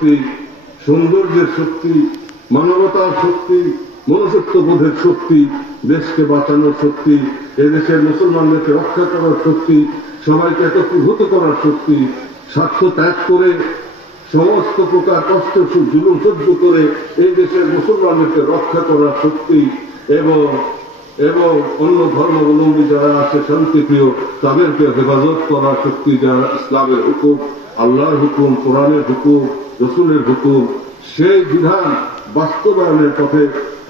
শক্তি, সৌন্দর্যের শক্তি, মানবতার শক্তি, মনুষ্যত্ববোধের শক্তি, দেশকে বাঁচানোর শক্তি, এদেশের মুসলমানদেরকে রক্ষা করার শক্তি, সবাইকে একত্রীভূত করার শক্তি, স্বার্থ ত্যাগ করে সমস্ত প্রকার কষ্ট জুলুম সহ্য করে এই দেশের মুসলমানদেরকে রক্ষা করার শক্তি এবং এবং অন্য ধর্মাবলম্বী যারা আছে শান্তিপ্রিয় তাদেরকে হেফাজত করার শক্তি, যারা ইসলামের হুকুম, আল্লাহর হুকুম, কোরআনের হুকুম, রসুলের হুকুম, সেই বিধান বাস্তবায়নের পথে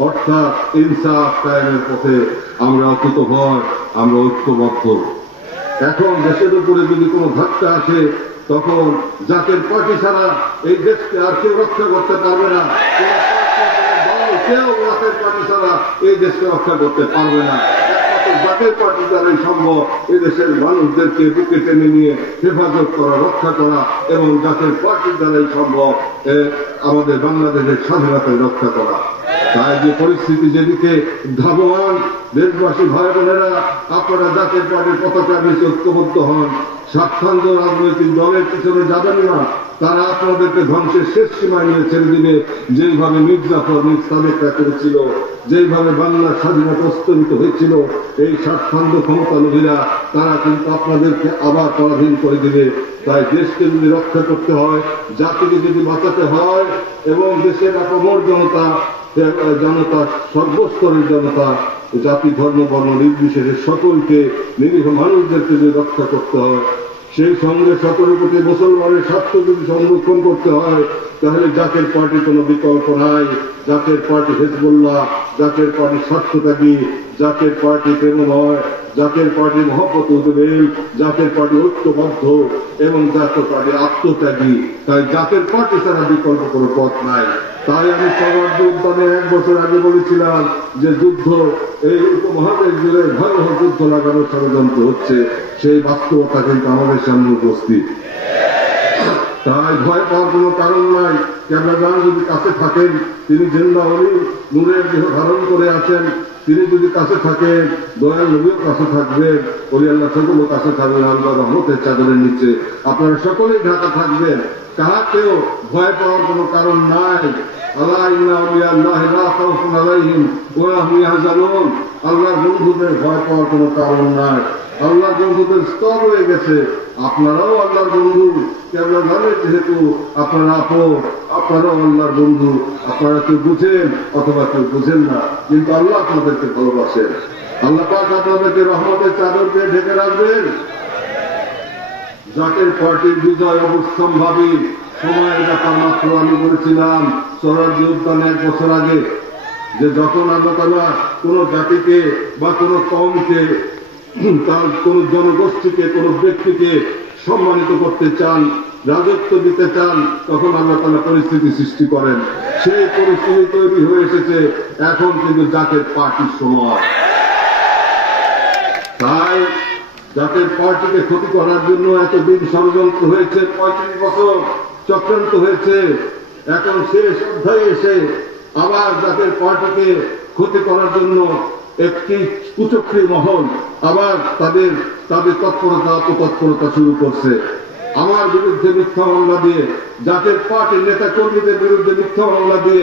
অর্থাৎ ইনসাফ কায়েমের পথে আমরা অকুতভয়, আমরা ঐক্যবদ্ধ। এখন দেশের উপরে যদি কোনো ধাক্কা আসে তখন জাতীয় পার্টি ছাড়া এই দেশকে আর কেউ রক্ষা করতে পারবে না, কেউ জাতীয় পার্টি ছাড়া এই দেশকে রক্ষা করতে পারবে না। জাতীয় পার্টি দ্বারাই সম্ভব এই দেশের মানুষদেরকে বুকে টেনে নিয়ে হেফাজত করা, রক্ষা করা, এবং জাতীয় পার্টির দ্বারাই সম্ভব আমাদের বাংলাদেশের স্বাধীনতা রক্ষা করা। তাই যে পরিস্থিতি যেদিকে ধাবমান, দেশবাসী ভাই বোনেরা, আপনারা জাতীয় পার্টির পতাকা নিয়ে ঐক্যবদ্ধ হন। স্বার্থান্ত রাজনৈতিক দলের পিছনে যাবেন না, তারা আপনাদেরকে ধ্বংসের শেষ সীমায় নিয়ে ছেড়ে দিবে। যেইভাবে মির্জাফর সাদেকরা করেছিল, যেইভাবে বাংলার স্বাধীনতা স্তমিত হয়েছিল, এই স্বার্থান্ত ক্ষমতালোভীরা তারা কিন্তু আপনাদেরকে আবার পরাধীন করে দিবে। তাই দেশকে যদি রক্ষা করতে হয়, জাতিকে যদি বাঁচাতে হয়, এবং দেশের অপমর জনতা, সর্বস্তরের জনতা, জাতি, ধর্ম, বর্ণ নির্বিশেষে সকলকে, নিরীহ মানুষদেরকে যদি রক্ষা করতে হয়, সেই সঙ্গে সকলের প্রতি মুসলমানের স্বার্থ যদি সংরক্ষণ করতে হয়, তাহলে জাতীয় পার্টির কোনো বিকল্প নাই। জাতীয় পার্টি হিজবুল্লাহ, জাতীয় পার্টি স্বার্থত্যাগী, জাতীয় পার্টি প্রেমময়, জাতীয় পার্টি মহব্বত উদ্বেল, জাতীয় পার্টি ঐক্যবদ্ধ, এবং জাতীয় পার্টি আত্মত্যাগী। তাই জাতীয় পার্টি ছাড়া বিকল্প কোনো পথ নাই। তাই আমি সবার উদ্যানে 1 বছর আগে বলেছিলাম যে যুদ্ধ, এই উপমহাদেশ জুড়ে ভয়াবহ যুদ্ধ লাগানোর ষড়যন্ত্র হচ্ছে, সেই বাস্তবতা কিন্তু আমাদের সামনে উপস্থিত। তাই ভয় পাওয়ার কোনো কারণ নাই। ক্যামেরাম্যান যদি কাছে থাকেন, তিনি জিন্দা অলি নূরের দেহ ধারণ করে আছেন, তিনি যদি কাছে থাকেন, দয়াল নবীও কাছে থাকবেন, ওলি আল্লাহ সকলও কাছে থাকবেন আল্লাহ রহমতের চাদরের নিচে। আপনারা সকলেই ঢাকা থাকবেন, কাহাকেও ভয় পাওয়ার কোনো কারণ নাই। আল্লাহর বন্ধুদের ভয় পাওয়ার কোনো কারণ নাই। আল্লাহর বন্ধুদের স্তর হয়ে গেছে, আপনারাও আল্লাহর বন্ধু। ক্যামেরাম্যানের যেহেতু আপনারা আপন, আপনারাও আল্লাহর বন্ধু। আপনারা কেউ বুঝেন অথবা কেউ বুঝেন না, কিন্তু আল্লাহ আপনাদেরকে ভালোবাসেন। আল্লাহ পাক আপনাদেরকে রহমতের চাদর দিয়ে ঢেকে রাখবেন। জাতীয় পার্টির বিজয় অবশ্যম্ভাবী। সময়ের ব্যাপার মাত্র আমি বলেছিলাম সোহরাওয়ার্দী উদ্যানে 1 বছর আগে, যে যখন আল্লাহ তাআলা কোন জাতিকে বা কোন কওমকে, তার কোন জনগোষ্ঠীকে, কোন ব্যক্তিকে সম্মানিত করতে চান, রাজত্ব দিতে চান, তখন আল্লাহ তাআলা পরিস্থিতি সৃষ্টি করেন। সেই পরিস্থিতি তৈরি হয়ে এসেছে। এখন কিন্তু জাতীয় পার্টির সময়। তাই জাতীয় পার্টিকে ক্ষতি করার জন্য এতদিন ষড়যন্ত্র হয়েছে, 35 বছর চক্রান্ত হয়েছে। এখন শেষ অধ্যায়ে এসে আবার জাতীয় পার্টিকে ক্ষতি করার জন্য একটি কুচক্রী মহল আবার তাদের তৎপরতা, অপতৎপরতা শুরু করছে। আমার বিরুদ্ধে মিথ্যা মামলা দিয়ে, জাতীয় পার্টির নেতা কর্মীদের বিরুদ্ধে মিথ্যা মামলা দিয়ে